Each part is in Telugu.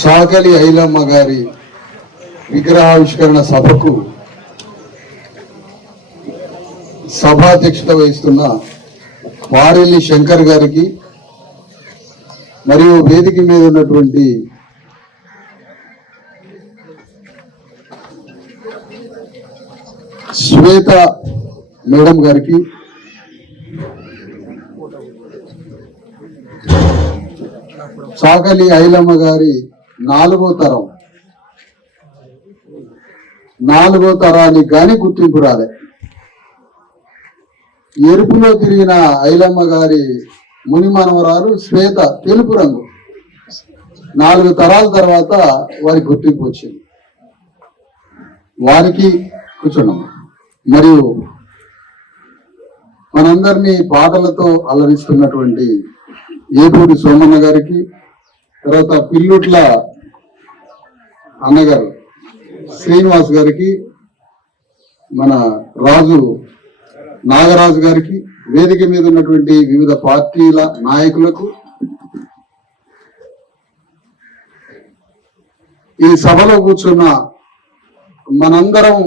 చాకలి ఐలమ్మ గారి విగ్రహావిష్కరణ సభకు సభాధ్యక్షత వహిస్తున్న వారెల్లి శంకర్ గారికి మరియు వేదిక మీద ఉన్నటువంటి శ్వేత మేడం గారికి చాకలి ఐలమ్మ గారి నాలుగో తరం. నాలుగో తరానికి కానీ గుర్తింపు రాలే. ఎరుపులో తిరిగిన ఐలమ్మ గారి ముని మనవరాలు శ్వేత తెలుపు రంగు. నాలుగు తరాల తర్వాత వారి గుర్తింపు వచ్చింది. వారికి కూర్చున్నాం. మరియు మనందరినీ పాటలతో అలరిస్తున్నటువంటి ఏపూడి సోమన్న గారికి తర్వాత పిల్లుట్ల అన్నగారు శ్రీనివాస్ గారికి మన రాజు నాగరాజు గారికి వేదిక మీద ఉన్నటువంటి వివిధ పార్టీల నాయకులకు ఈ సభలో కూర్చున్న మనందరం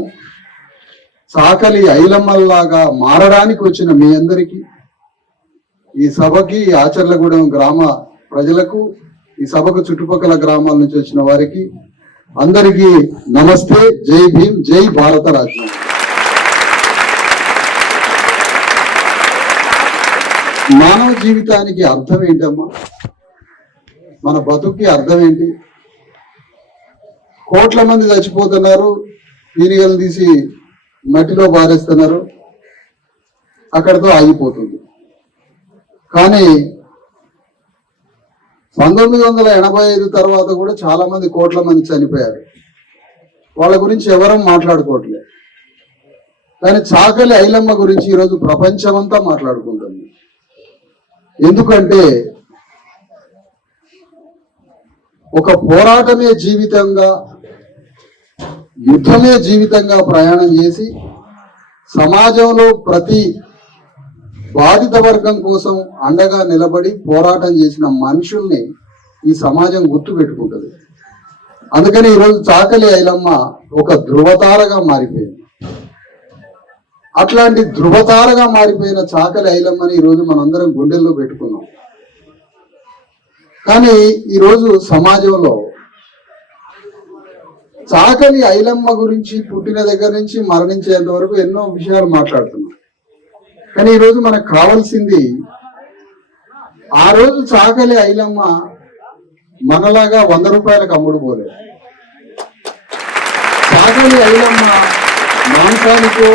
సాకలి ఐలమ్మల్లాగా మారడానికి వచ్చిన మీ అందరికీ ఈ సభకి ఆచర్లగూడెం గ్రామ ప్రజలకు ఈ సభకు చుట్టుపక్కల గ్రామాల నుంచి వచ్చిన వారికి అందరికీ నమస్తే జై భీమ్ జై భారత రాజ్యం. మానవ జీవితానికి అర్థం ఏంటమ్మా? మన బతుక్కి అర్థం ఏంటి? కోట్ల మంది చచ్చిపోతున్నారు పీనిగలు తీసి మట్టిలో బారేస్తున్నారు అక్కడితో ఆగిపోతుంది. కానీ పంతొమ్మిది వందల ఎనభై ఐదు తర్వాత కూడా చాలా మంది కోట్ల మంది చనిపోయారు. వాళ్ళ గురించి ఎవరూ మాట్లాడుకోవట్లేదు. కానీ చాకలి ఐలమ్మ గురించి ఈరోజు ప్రపంచమంతా మాట్లాడుకుంటుంది. ఎందుకంటే ఒక పోరాటమే జీవితంగా యుద్ధమే జీవితంగా ప్రయాణం చేసి సమాజంలో ప్రతి బాధిత వర్గం కోసం అండగా నిలబడి పోరాటం చేసిన మనుషుల్ని ఈ సమాజం గుర్తు పెట్టుకుంటుంది. అందుకని ఈరోజు చాకలి ఐలమ్మ ఒక ధృవతారగా మారిపోయింది. అట్లాంటి ధృవతారగా మారిపోయిన చాకలి ఐలమ్మని ఈరోజు మనందరం గుండెల్లో పెట్టుకున్నాం. కానీ ఈరోజు సమాజంలో చాకలి ఐలమ్మ గురించి పుట్టిన దగ్గర నుంచి మరణించేంత వరకు ఎన్నో విషయాలు మాట్లాడుతున్నాం. కానీ ఈరోజు మనకు కావాల్సింది ఆ రోజు చాకలి ఐలమ్మ మనలాగా వంద రూపాయలకు అమ్ముడు పోలేదు. చాకలి ఐలమ్మ మాంసానికో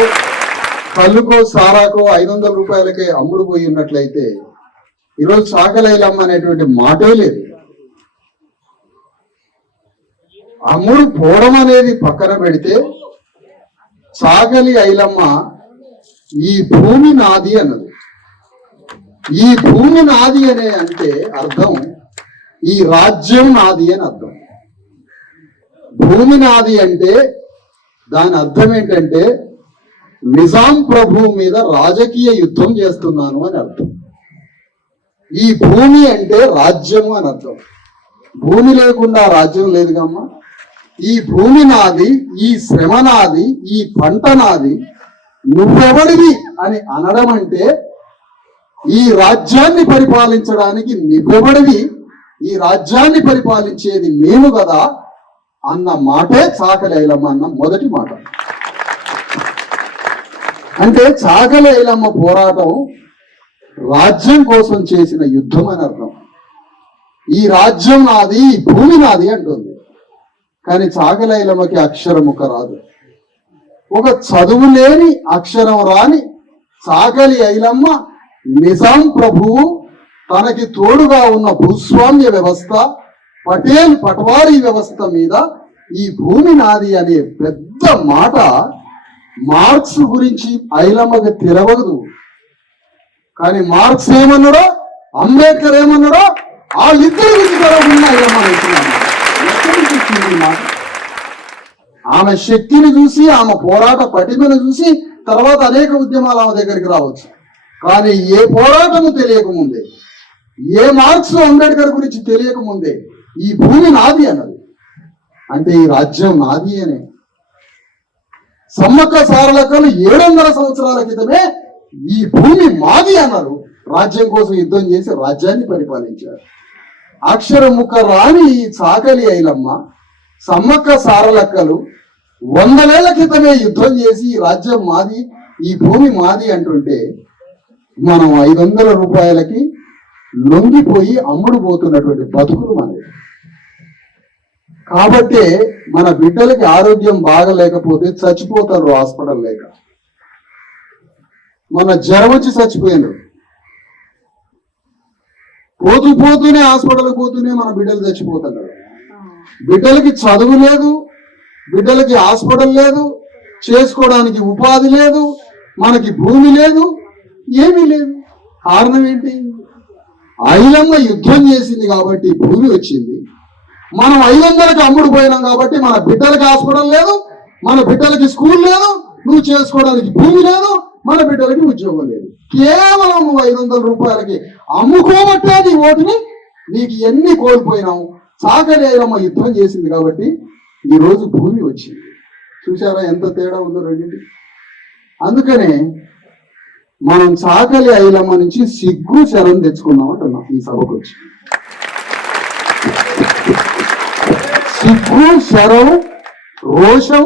కళ్ళుకో సారాకో ఐదు వందల రూపాయలకే అమ్ముడు పోయి ఉన్నట్లయితే ఈరోజు చాకలి ఐలమ్మ అనేటువంటి మాటే లేదు. అమ్ముడు పోవడం అనేది పక్కన పెడితే చాకలి ఐలమ్మ ఈ భూమి నాది అన్నది. ఈ భూమి నాది అనే అంటే అర్థం ఈ రాజ్యం నాది అని అర్థం. భూమి నాది అంటే దాని అర్థం ఏంటంటే నిజాం ప్రభు మీద రాజకీయ యుద్ధం చేస్తున్నాను అని అర్థం. ఈ భూమి అంటే రాజ్యము అని అర్థం. భూమి లేకుండా రాజ్యం లేదుగమ్మా ఈ భూమి నాది ఈ శ్రమ నాది ఈ పంట నాది నువ్వెవడివి అని అనడం అంటే ఈ రాజ్యాన్ని పరిపాలించడానికి నువ్వెవడివి ఈ రాజ్యాన్ని పరిపాలించేది మేము కదా అన్న మాటే చాకలైలమ్మ అన్న మొదటి మాట. అంటే చాకలైలమ్మ పోరాటం రాజ్యం కోసం చేసిన యుద్ధం అని అర్థం. ఈ రాజ్యం నాది ఈ భూమి నాది అంటుంది. కానీ చాకలైలమ్మకి అక్షరముఖ రాదు. ఒక చదువు లేని అక్షరం రాని సాకలి ఐలమ్మ నిజాం ప్రభువు తనకి తోడుగా ఉన్న భూస్వామ్య వ్యవస్థ పటేల్ పట్వారీ వ్యవస్థ మీద ఈ భూమి నాది అనే పెద్ద మాట మార్క్స్ గురించి ఐలమ్మకి తెరవదు. కానీ మార్క్స్ ఏమన్నాడో అంబేద్కర్ ఏమన్నాడో వాళ్ళిద్దరి గురించి తెరవకుండా ఐలమ్మ అంటున్నాను ఎక్కడి నుంచి వచ్చింది ఈ మాట ఆమె శక్తిని చూసి ఆమె పోరాట పటిమను చూసి తర్వాత అనేక ఉద్యమాలు ఆమె దగ్గరికి రావచ్చు. కానీ ఏ పోరాటము తెలియకముందే ఏ మార్క్స్ అంబేద్కర్ గురించి తెలియకముందే ఈ భూమి నాది అన్నది. అంటే ఈ రాజ్యం నాది అనే. సమ్మక్క సారలకలు ఏడు వందల సంవత్సరాల క్రితమే ఈ భూమి మాది అన్నారు. రాజ్యం కోసం యుద్ధం చేసి రాజ్యాన్ని పరిపాలించారు. అక్షర ముఖ రాని ఈ చాకలి అయినమ్మా సమ్మక్క సారలక్కలు వందలేళ్ళ క్రితమే యుద్ధం చేసి ఈ రాజ్యం మాది ఈ భూమి మాది అంటుంటే మనం ఐదు వందల రూపాయలకి లొంగిపోయి అమ్ముడు పోతున్నటువంటి బతుకులు మనది కాబట్టే మన బిడ్డలకి ఆరోగ్యం బాగలేకపోతే చచ్చిపోతారు హాస్పిటల్ లేక. మన జ్వరం వచ్చి చచ్చిపోయినారు పోతూ పోతూనే హాస్పిటల్ పోతూనే మన బిడ్డలు చచ్చిపోతున్నారు. బిడ్డలకి చదువు లేదు బిడ్డలకి హాస్పిటల్ లేదు చేసుకోవడానికి ఉపాధి లేదు మనకి భూమి లేదు ఏమీ లేదు. కారణం ఏంటి? ఐలమ్మ యుద్ధం చేసింది కాబట్టి భూమి వచ్చింది. మనం ఐదు వందలకి అమ్ముడు పోయినాం కాబట్టి మన బిడ్డలకి హాస్పిటల్ లేదు మన బిడ్డలకి స్కూల్ లేదు నువ్వు చేసుకోవడానికి భూమి లేదు మన బిడ్డలకి ఉద్యోగం లేదు. కేవలం నువ్వు ఐదు వందల రూపాయలకి అమ్ముకోబట్టే నీ ఓటుని నీకు ఎన్ని కోల్పోయినావు? సాగలేరమ్మ ఐలమ్మ యుద్ధం చేసింది కాబట్టి ఈ రోజు భూమి వచ్చింది. చూసారా ఎంత తేడా ఉందో రెండింటి అందుకనే మనం చాకలి ఐలమ్మ నుంచి సిగ్గు శరం తెచ్చుకుందాం అంటున్నాం ఈ సభకు వచ్చి. సిగ్గు శరం రోషం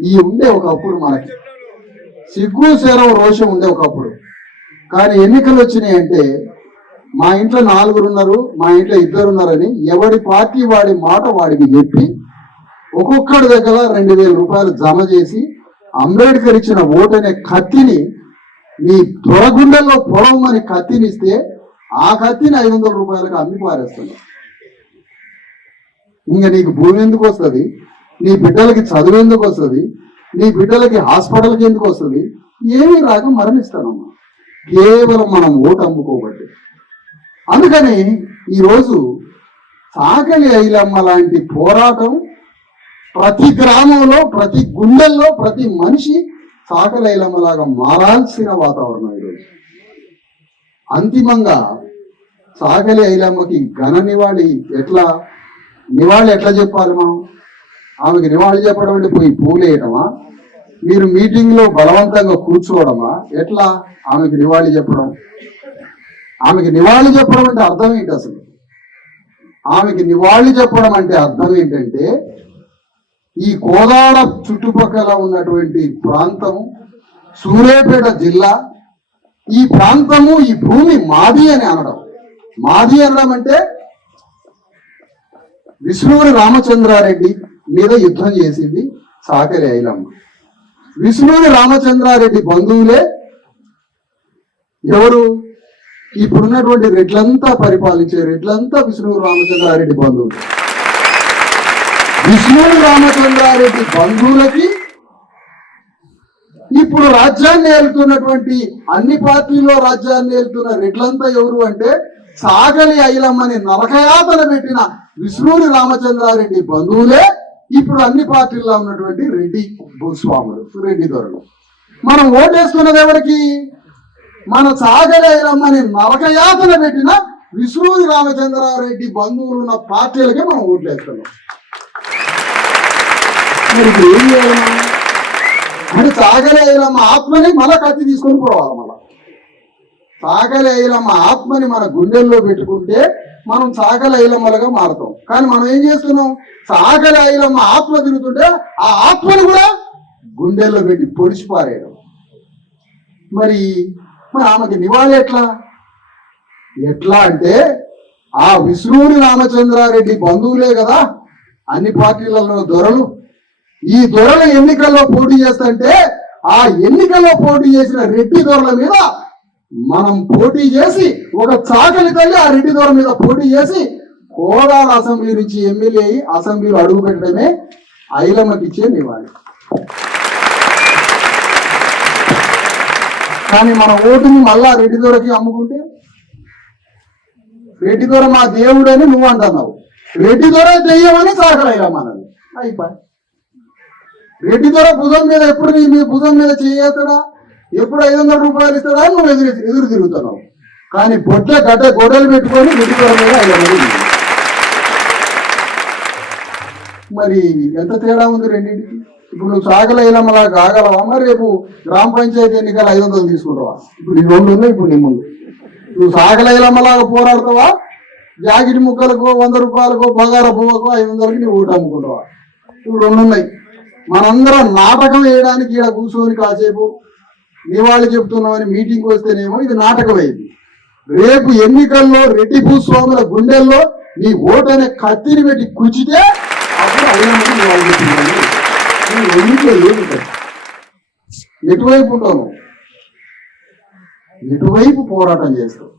ఈ ఉండే ఒకప్పుడు మనకి. సిగ్గు శరం రోషం ఉండే ఒకప్పుడు. కానీ ఎన్నికలు వచ్చినాయి అంటే మా ఇంట్లో నాలుగురు ఉన్నారు మా ఇంట్లో ఇద్దరు ఉన్నారని ఎవడి పార్టీ వాడి మాట వాడికి చెప్పి ఒక్కొక్కడి దగ్గర రెండు వేల రూపాయలు జమ చేసి అంబేద్కర్ ఇచ్చిన ఓటు అనే కత్తిని నీ దొరగుండెల్లో కత్తిని కత్తినిస్తే ఆ కత్తిని ఐదు వందల రూపాయలకు అమ్మి పారేస్తున్నావు ఇంకా నీకు భూమి ఎందుకు వస్తుంది? నీ బిడ్డలకి చదువు ఎందుకు వస్తుంది? నీ బిడ్డలకి హాస్పిటల్కి ఎందుకు వస్తుంది? ఏమీ రాక మరణిస్తానమ్మా. కేవలం మనం ఓటు అమ్ముకోబట్టి. అందుకని ఈరోజు సాకలి ఐలమ్మ లాంటి పోరాటం ప్రతి గ్రామంలో ప్రతి గుండెల్లో ప్రతి మనిషి సాకలి ఐలమ్మ లాగా మారాల్సిన వాతావరణం ఈరోజు. అంతిమంగా సాగలి ఐలమ్మకి ఘన నివాళి ఎట్లా? నివాళి ఎట్లా చెప్పాలి మనం? ఆమెకి నివాళి చెప్పడం అంటే పోయి పూలేయటమా మీరు మీటింగ్లో బలవంతంగా కూర్చోవడమా? ఎట్లా ఆమెకి నివాళి చెప్పడం? ఆమెకి నివాళి చెప్పడం అంటే అర్థం ఏంటి అసలు? ఆమెకి నివాళి చెప్పడం అంటే అర్థం ఏంటంటే ఈ కోదాడ చుట్టుపక్కల ఉన్నటువంటి ప్రాంతం సూర్యాపేట జిల్లా ఈ ప్రాంతము ఈ భూమి మాది అని అనడం. మాది అనడం అంటే విష్ణువుని రామచంద్రారెడ్డి మీద యుద్ధం చేసింది సాకరి ఐలమ్మ. విష్ణువుని రామచంద్రారెడ్డి బంధువులే ఎవరు? ఇప్పుడున్నటువంటి రెడ్లంతా పరిపాలించే రెడ్లంతా విష్ణువు రామచంద్రారెడ్డి బంధువులు. విష్ణువు రామచంద్రారెడ్డి బంధువులకి ఇప్పుడు రాజ్యాన్ని ఏలుతున్నటువంటి అన్ని పార్టీల్లో రాజ్యాన్ని ఏలుతున్న రెడ్లంతా ఎవరు అంటే సాగలి ఐలమ్మని నరకయాతన పెట్టిన విష్ణువుని రామచంద్రారెడ్డి బంధువులే ఇప్పుడు అన్ని పార్టీల్లో ఉన్నటువంటి రెడ్డి భూస్వాములు రెడ్డి దొరలు. మనం ఓటేసుకున్నది ఎవరికి? మన సాగలి నరకయాతన పెట్టిన విష్ణుని రామచంద్రారెడ్డి బంధువులు ఉన్న పార్టీలకే మనం ఓట్లేస్తున్నాం. మరి ఏం చేయాలి మనం? అని ఆత్మని మళ్ళా కత్తి తీసుకొని పోవాలి మళ్ళా సాగలేయలమ్మ ఆత్మని మన గుండెల్లో పెట్టుకుంటే మనం సాగలేయలమ్మలుగా మారుతాం. కానీ మనం ఏం చేస్తున్నాం? సాగలేయలమ్మ ఆత్మ తిరుగుతుంటే ఆ ఆత్మని కూడా గుండెల్లో పెట్టి పొడిచి పారేయడం మరి మరి ఆమెకి నివాళి ఎట్లా? ఎట్లా అంటే ఆ విష్ణువుని రామచంద్రారెడ్డి బంధువులే కదా అన్ని పార్టీలలో దొరలు. ఈ దొరలు ఎన్నికల్లో పోటీ చేస్తుంటే ఆ ఎన్నికల్లో పోటీ చేసిన రెడ్డి దొరల మీద మనం పోటీ చేసి ఒక చాకలి తల్లి ఆ రెడ్డి దొర మీద పోటీ చేసి కోదాడ అసెంబ్లీ నుంచి ఎమ్మెల్యే అసెంబ్లీలో అడుగు పెట్టడమే ఐలమ్మకి ఇచ్చే నివాళి. కానీ మన ఓటుని మళ్ళా రెడ్డి దొరకి అమ్ముకుంటే? రెడ్డి దొర మా దేవుడని నువ్వు అంటున్నావు. రెడ్డి దొర దెయ్యమని సాగలయ్యమన్నది అయిపోయి. రెడ్డి దొర భుజం మీద ఎప్పుడు నీ మీ భుజం మీద చేయతాడా ఎప్పుడు ఐదు వందల రూపాయలు ఇస్తాడా నువ్వు ఎదురు ఎదురు తిరుగుతున్నావు. కానీ బొడ్డ గడ్డ గొడవలు పెట్టుకొని గుడ్డికొర మీద ఐదు మరి ఎంత తేడా ఉంది రెండింటికి? ఇప్పుడు నువ్వు సాగలైనమ్మలా కాగలవా? మరి రేపు గ్రామ పంచాయతీ ఎన్నికలు ఐదు వందలు తీసుకుంటావా? ఇప్పుడు ఈ రెండు ఉన్నాయి ఇప్పుడు నీ ముందు. నువ్వు సాగలైనమ్మలాగా పోరాడతావా? జాకెట్ ముక్కలకు వంద రూపాయలకు బగార పువ్వకు ఐదు వందలకి నువ్వు ఓటు అమ్ముకుంటావా? ఇప్పుడు రెండు ఉన్నాయి. మనందరం నాటకం వేయడానికి ఇక్కడ కూర్చొని కాసేపు నీ వాళ్ళు చెప్తున్నామని మీటింగ్ వస్తేనేమో ఇది నాటకం అయింది రేపు ఎన్నికల్లో రెడ్డి భూస్వాముల గుండెల్లో నీ ఓటు అనే కత్తిని పెట్టి కుచితే అప్పుడు అయ్యమ్మకి ఏమిటి ఎటువైపు ఉంటాను ఎటువైపు పోరాటం చేస్తావు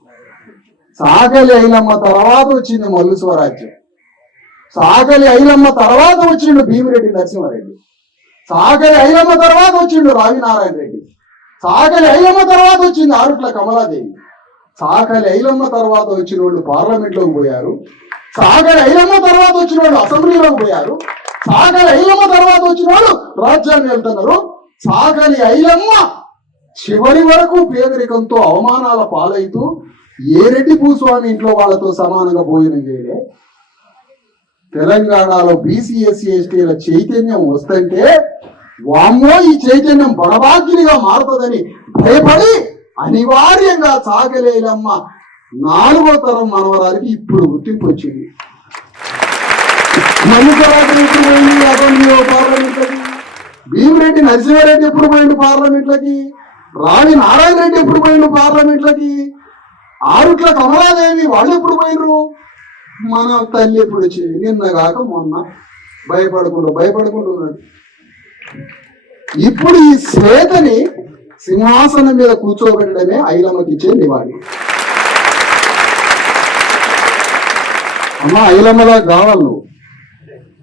సాగలి ఐలమ్మ తర్వాత వచ్చింది మల్లు స్వరాజ్యం సాగలి ఐలమ్మ తర్వాత వచ్చిండు భీమిరెడ్డి నరసింహారెడ్డి సాగలి ఐలమ్మ తర్వాత వచ్చిండు రావినారాయణ రెడ్డి సాగలి ఐలమ్మ తర్వాత వచ్చింది ఆరుట్ల కమలాదేవి సాగలి ఐలమ్మ తర్వాత వచ్చిన వాళ్ళు పార్లమెంట్లోకి పోయారు సాగలి ఐలమ్మ తర్వాత వచ్చిన వాళ్ళు అసెంబ్లీలోకి పోయారు. సాగలి ఐలమ్మ తర్వాత వచ్చిన వాళ్ళు రాజ్యాన్ని వెళ్తున్నారు. సాగరి ఐలమ్మ చివరి వరకు పేదరికంతో అవమానాల పాలైతూ ఏ రెడ్డి భూస్వామి ఇంట్లో వాళ్ళతో సమానంగా భోజనం చేయలే. తెలంగాణలో బీసీ ఎస్సీ ఎస్టీల చైతన్యం వస్తుంటే వామ్మో ఈ చైతన్యం బడబాగ్గినిగా మారుతుందని భయపడి అనివార్యంగా సాగలేలమ్మ నాలుగో తరం మనవరాలకి ఇప్పుడు గుర్తింపు వచ్చింది. మల్లికార్జున ఎప్పుడు పోయింది అసెంబ్లీలో పార్లమెంట్లకి భీమిరెడ్డి నరసింహారెడ్డి ఎప్పుడు పోయిండు పార్లమెంట్లకి రావి నారాయణ రెడ్డి ఎప్పుడు పోయిండు పార్లమెంట్లకి ఆరుట్ల కమలాదేవి వాళ్ళు ఎప్పుడు పోయినరు మన తల్లి ఎప్పుడు వచ్చింది? నిన్న కాక మొన్న. భయపడకుండా భయపడకుండా ఉన్నాడు. ఇప్పుడు ఈ శ్వేతని సింహాసనం మీద కూర్చోబెట్టడమే ఐలమ్మకి ఇచ్చే అమ్మ ఐలమ్మలా కావాలి నువ్వు.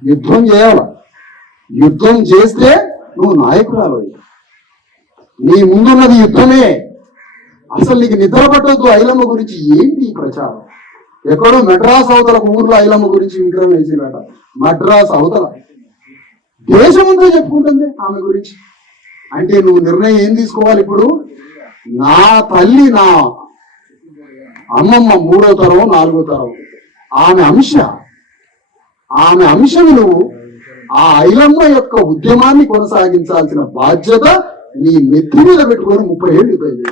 యుద్ధం చేయాల. యుద్ధం చేస్తే నువ్వు నాయకురాలు నీ ముందున్నది యుద్ధమే. అసలు నీకు నిద్ర పట్టద్దు ఐలమ్మ గురించి ఏంటి ప్రచారం? ఎక్కడో మెడ్రాస్ అవతల ఊర్లో ఐలమ్మ గురించి విగ్రహం వేసినట మద్రాస్ అవతల. దేశమంతా చెప్పుకుంటుంది ఆమె గురించి. అంటే నువ్వు నిర్ణయం ఏం తీసుకోవాలి ఇప్పుడు? నా తల్లి నా అమ్మమ్మ మూడో తరం నాలుగో తరం. ఆమె అంశ. ఆమె అంశను ఆ ఐలమ్మ యొక్క ఉద్యమాన్ని కొనసాగించాల్సిన బాధ్యత నీ నెత్తి మీద పెట్టుకొని ముప్పై ఏళ్ళు పోయింది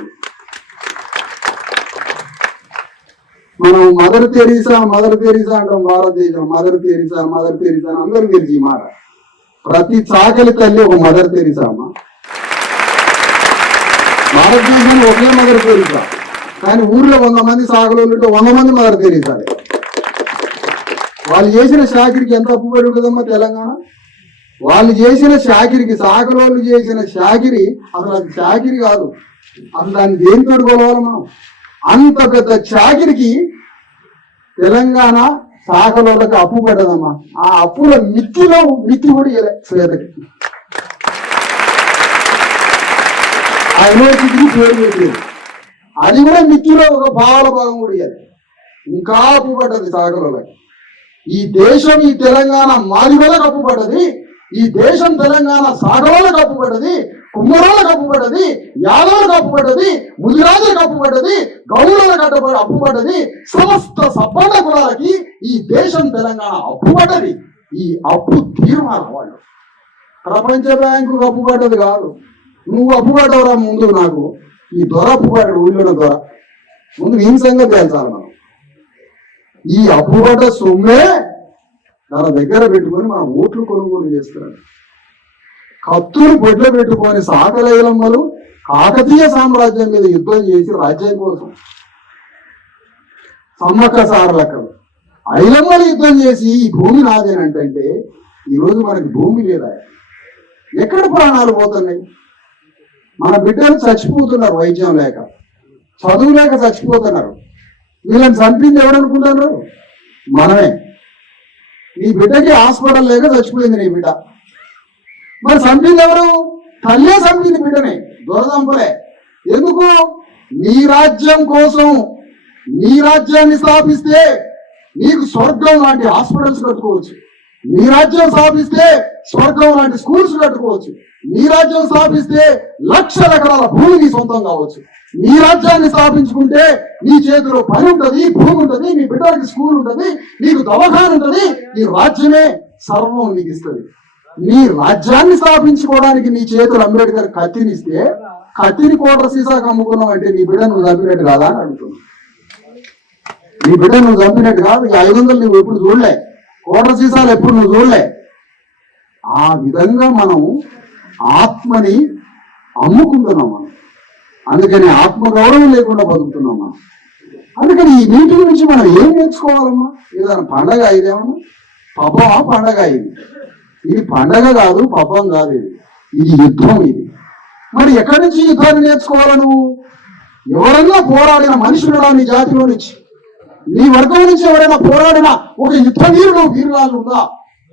మనం మదర్ తెరీసా మదర్ తెరీసా అంటాం భారతదేశం. మదర్ తెరీసా మదర్ తెరీసా అని అందరూ తెలిసి మాట. ప్రతి చాకలి తల్లి ఒక మదర్ తెరీసా అమ్మ. భారతదేశంలో ఒకే మదర్ తెరీసా. కానీ ఊర్లో వంద మంది సాగలు ఉంటే వంద మంది మదర్ తెరీసాలే. వాళ్ళు చేసిన షాకిరికి ఎంత అప్పుబడి ఉంటుందమ్మా తెలంగాణ? వాళ్ళు చేసిన షాకిరికి సాకలోళ్ళు చేసిన షాకిరి అసలు అది షాకిరి కాదు. అసలు దాన్ని దేని తోడుకోవాలి మనం? అంత పెద్ద చాకిరికి తెలంగాణ శాఖలోళ్ళకి అప్పు పడ్డదమ్మా ఆ అప్పుల మిత్తిలో మిత్తి కూడా ఇవ్వలే శ్వేతకి. ఆ యూనివర్సిటీకి పేరు పెట్టలేదు అది కూడా మిత్తిలో ఒక భావాల భాగం కూడా ఇవ్వాలి ఇంకా అప్పు పడ్డది శాఖలోళ్ళకి ఈ దేశం ఈ తెలంగాణ మాదిగోళ్ళకి కప్పుపడ్డది ఈ దేశం తెలంగాణ సాగవాళ్ళకు కప్పుబడ్డది పడ్డది కప్పుబడ్డది యాదవుల కప్పుబడ్డది ముదిరాజుల కప్పుబడ్డది పడ్డది కట్టబడి అప్పుబడ్డది సమస్త సబ్బండ కులాలకి ఈ దేశం తెలంగాణ అప్పుబడ్డది. ఈ అప్పు తీర్మానం వాళ్ళు. ప్రపంచ బ్యాంకు అప్పుబడ్డది కాదు. నువ్వు అప్పుబడ్డవరా ముందు నాకు? ఈ దొర అప్పు ఊళ్ళో దొర. ముందు నీ సంగతి మనం ఈ అప్పుబడ్డ సొమ్మే తన దగ్గర పెట్టుకొని మన ఓట్లు కొనుగోలు చేస్తున్నాడు. కత్తులు బొడ్లు పెట్టుకొని సాకలైలమ్మలు కాకతీయ సామ్రాజ్యం మీద యుద్ధం చేసి రాజ్యం కోసం. సమ్మక్క సారలక్కలు ఐలమ్మలు యుద్ధం చేసి ఈ భూమి నాదేనంటే ఈరోజు మనకి భూమి లేదా? ఎక్కడ ప్రాణాలు పోతున్నాయి? మన బిడ్డలు చచ్చిపోతున్నారు వైద్యం లేక. చదువు లేక చచ్చిపోతున్నారు. వీళ్ళని చంపింది ఎవడనుకుంటారు మనమే. నీ బిడ్డకి హాస్పిటల్ లేక చచ్చిపోయింది నీ బిడ్డ. మరి చంపింది ఎవరు? తల్లే చంపింది బిడ్డని. దూరదంపలే ఎందుకు? నీ రాజ్యం కోసం నీ రాజ్యాన్ని స్థాపిస్తే నీకు స్వర్గం లాంటి హాస్పిటల్స్ కట్టుకోవచ్చు. నీ రాజ్యం స్థాపిస్తే స్వర్గం లాంటి స్కూల్స్ కట్టుకోవచ్చు. నీ రాజ్యం స్థాపిస్తే లక్షల ఎకరాల భూమి నీ సొంతం కావచ్చు. నీ రాజ్యాన్ని స్థాపించుకుంటే నీ చేతిలో పని ఉంటది భూమి ఉంటుంది నీ బిడ్డలకి స్కూల్ ఉంటుంది నీకు దవాఖాన ఉంటుంది నీ రాజ్యమే సర్వం నీకు ఇస్తుంది. నీ రాజ్యాన్ని స్థాపించుకోవడానికి నీ చేతులు అంబేద్కర్ కత్తినిస్తే కత్తిని కోటర సీసాకు అమ్ముకున్నావు అంటే నీ బిడ్డ నువ్వు చంపినట్టు కాదా అని అడుగుతున్నావు నీ బిడ్డ నువ్వు చంపినట్టు కాదు ఈ ఐదు వందలు నువ్వు ఎప్పుడు చూడలే. కోటర సీసాలు ఎప్పుడు నువ్వు చూడలే. ఆ విధంగా మనం ఆత్మని అమ్ముకుంటున్నాం మనం. అందుకని ఆత్మగౌరవం లేకుండా బతుకుతున్నాం మనం అందుకని ఈ నీటి గురించి మనం ఏం నేర్చుకోవాలమ్మా? ఏదైనా పండగ ఇదేమన్నా పబ్బమా పండగ ఇది. ఇది పండగ కాదు పబ్బం కాదు ఇది. ఇది యుద్ధం ఇది. మరి ఎక్కడి నుంచి యుద్ధాన్ని నేర్చుకోవాలి నువ్వు? ఎవరన్నా పోరాడిన మనుషుడు నీ జాతిలో నుంచి? నీ వర్గం నుంచి ఎవరైనా పోరాడిన ఒక యుద్ధ వీరుడు వీరురాజు ఉందా?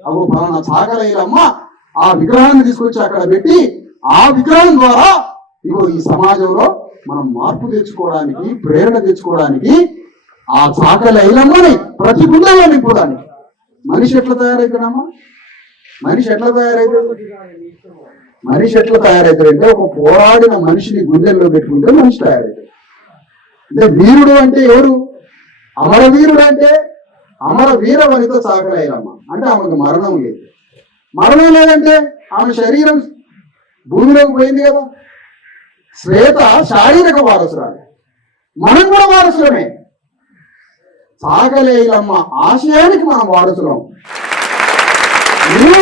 అవు ఫలానా సాగరైలమ్మ ఆ విగ్రహాన్ని తీసుకొచ్చి అక్కడ పెట్టి ఆ విగ్రహం ద్వారా ఇగో ఈ సమాజంలో మనం మార్పు తెచ్చుకోవడానికి ప్రేరణ తెచ్చుకోవడానికి ఆ చాకలి అయినమ్మని ప్రతి గుండెలో నింపుకోవడానికి మనిషి ఎట్లా తయారవుతాడమ్మా మనిషి ఎట్లా తయారవుతాడు మనిషి ఎట్లా తయారవుతాడంటే ఒక పోరాడిన మనిషిని గుండెల్లో పెట్టుకుంటే మనిషి తయారవుతాడు అంటే వీరుడు అంటే ఎవరు? అమరవీరుడు అంటే అమర వీర వనిత సాగలైరమ్మ అంటే ఆమెకు మరణం లేదు. మరణం లేదంటే ఆమె శరీరం భూమిలోకి పోయింది కదా. శ్వేత శారీరక వారసురాలే. మనం కూడా వారసులమే. సాగలేలమ్మ ఆశయానికి మనం వారసులం. నువ్వు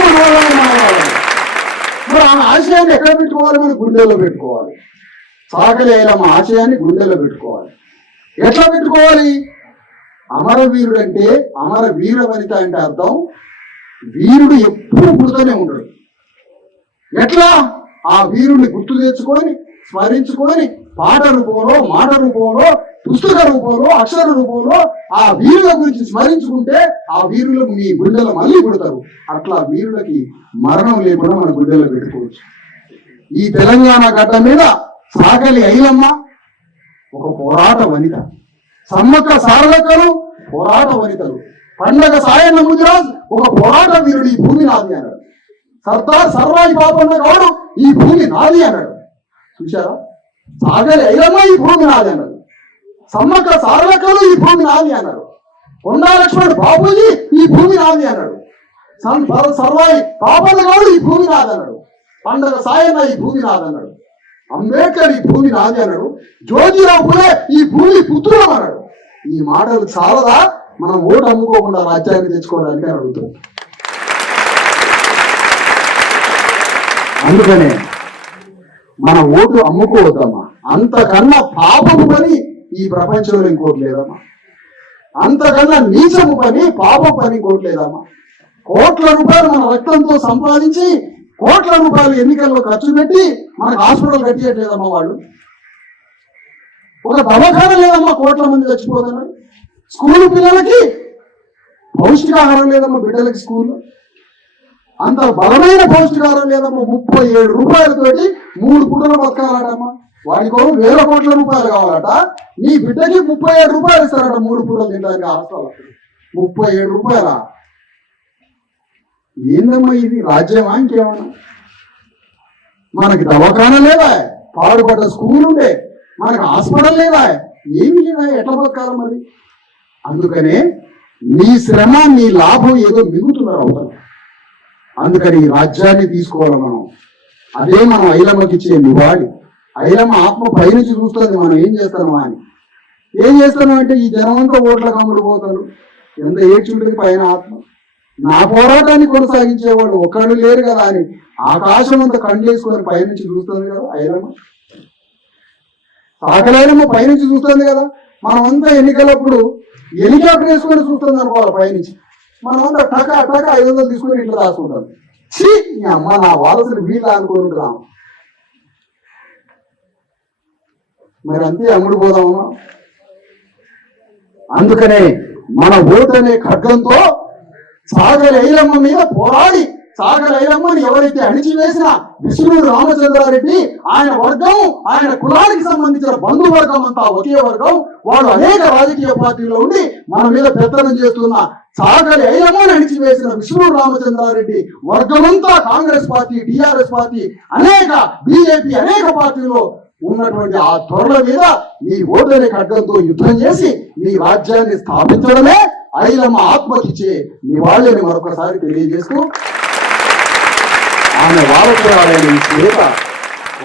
మరి ఆశయాన్ని ఎక్కడ పెట్టుకోవాలి? మనం గుండెల్లో పెట్టుకోవాలి. సాగలేలమ్మ ఆశయాన్ని గుండెల్లో పెట్టుకోవాలి. ఎట్లా పెట్టుకోవాలి? అమరవీరుడు అంటే అమర వీర వనిత అంటే అర్థం వీరుడు ఎప్పుడు పుడుతూనే ఉంటాడు ఎట్లా? ఆ వీరుడిని గుర్తు తెచ్చుకొని స్మరించుకొని పాట రూపంలో మాట రూపంలో పుస్తక రూపంలో అక్షర రూపంలో ఆ వీరుల గురించి స్మరించుకుంటే ఆ వీరులకు మీ గుడ్డలు మళ్ళీ పుడతారు. అట్లా వీరులకి మరణం లేకుండా మన గుండెలో పెట్టుకోవచ్చు. ఈ తెలంగాణ గడ్డ మీద సాకలి ఐలమ్మ ఒక పోరాట వనిత. సమ్మక్క సారలక్కలు పోరాట వనితలు. పండగ సాయన్న ముదిరాజ్ ఒక పోరాట వీరుడు ఈ భూమి నాది అన్నాడు. సర్దార్ సర్వాయి పాపన్న గౌడు ఈ భూమి నాది అన్నాడు. చూశారా? సాగలి. ఐలమ్మ ఈ భూమి నాది అన్నారు. సమ్మక్క సారలక్కలు ఈ భూమి నాది అన్నారు. కొండా లక్ష్మణ్ బాబూజీ ఈ భూమి నాది అన్నాడు. సన్- సర్వాయి పాపన్న గౌడు ఈ భూమి నాది అన్నాడు. పండగ సాయన్న ఈ భూమి నాది అన్నాడు. అంబేద్కర్ ఈ భూమి నాది అన్నాడు. జ్యోతిరావు పులే ఈ భూమి పుత్రులం అన్నాడు. ఈ మాటలు చాలదా? మనం ఓటు అమ్ముకోకుండా రాజ్యాన్ని తెచ్చుకోవడానికి అని అడుగుతాం అందుకనే మన ఓటు అమ్ముకోవద్దమ్మా. అంతకన్నా పాపము పని ఈ ప్రపంచంలో ఇంకోటి లేదమ్మా. అంతకన్నా నీచము పని పాపం పని ఇంకోటి లేదమ్మా. కోట్ల రూపాయలు మన రక్తంతో సంపాదించి కోట్ల రూపాయలు ఎన్నికల్లో ఖర్చు పెట్టి మనకు హాస్పిటల్ కట్టియట్లేదమ్మా వాళ్ళు. ఒక దవాఖాన లేదమ్మా కోట్ల మంది చచ్చిపోతున్నారు. స్కూల్ పిల్లలకి పౌష్టికాహారం లేదమ్మా బిడ్డలకి స్కూల్లో అంత బలమైన పౌష్టికాహారం లేదమ్మా ముప్పై ఏడు రూపాయలతోటి మూడు పూటలు బతకాలటమ్మా. వాడికో వేల కోట్ల రూపాయలు కావాలట. నీ బిడ్డకి ముప్పై ఏడు రూపాయలు ఇస్తారట మూడు పూటలు తినడానికి హాస్టల్ ముప్పై ఏడు రూపాయల? ఏందమ్మా ఇది? రాజ్యమా ఇంకేమన్నా? మనకి దవాఖానా లేదా పాడుపడ్డ స్కూల్ ఉండే. మనకి హాస్పిటల్ లేదా ఏమి లేదా ఎట్లా బతకాలి మరి? అందుకనే నీ శ్రమ నీ లాభం ఏదో మిగుతున్నారు అవతల అందుకని ఈ రాజ్యాన్ని తీసుకోవాలి మనం. అదే మనం ఐలమ్మకి ఇచ్చే నివాళి. ఐలమ్మ ఆత్మ పైనుంచి చూస్తుంది మనం ఏం చేస్తామా అని. ఏం చేస్తున్నాం అంటే ఈ జనమంతా ఓట్ల కమ్ముడు పోతారు. ఎంత ఏడ్చుంటుంది పైన ఆత్మ. నా పోరాటాన్ని కొనసాగించేవాళ్ళు ఒకళ్ళు లేరు కదా అని ఆకాశం అంతా కండ్లేసుకొని పైనుంచి చూస్తుంది కదా ఐలమ్మ. ఆకలైనమ్మ పైనుంచి చూస్తుంది కదా. మనమంతా ఎన్నికలప్పుడు హెలికాప్టర్ వేసుకొని చూస్తుంది అనుకోవాలి పైనుంచి. మనమంతా టకా టకా ఐదు వందలు తీసుకొని ఇంట్లో రాసుకుంటాం ఛీ ఈ అమ్మ నా వారసులు వీళ్ళ రాము మరి అంతే అమ్ముడు పోదామా? అందుకనే మన ఓటనే ఖడ్గంతో సాగర్ ఐలమ్మ మీద పోరాడి సాగర్ ఐలమ్మని ఎవరైతే అణిచివేసినా విష్ణుడు రామచంద్రారెడ్డి ఆయన వర్గం ఆయన కులానికి సంబంధించిన బంధువర్గం అంతా ఒకే వర్గం వాళ్ళు అనేక రాజకీయ పార్టీలో ఉండి మన మీద పెత్తనం చేస్తున్న సాగర ఐలమని అణిచివేసిన విష్ణు రామచంద్రారెడ్డి వర్గమంతా కాంగ్రెస్ పార్టీ టిఆర్ఎస్ పార్టీ అనేక బీజేపీ అనేక పార్టీలో ఉన్నటువంటి ఆ త్వరల మీద నీ ఓటమి ఖడ్గంతో యుద్ధం చేసి నీ రాజ్యాన్ని స్థాపించడమే ఐలమ్మ ఆత్మకిచ్చే వాళ్ళని మరొకసారి తెలియజేస్తూ ఆమె వారసురాలైన ఈ శ్వేత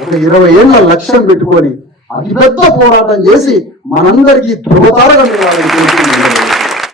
ఒక ఇరవై ఏళ్ళ లక్ష్యం పెట్టుకొని అతిపెద్ద పోరాటం చేసి మనందరికీ ధృవతారగా నిలవాలని కోరుకుంటున్నాను.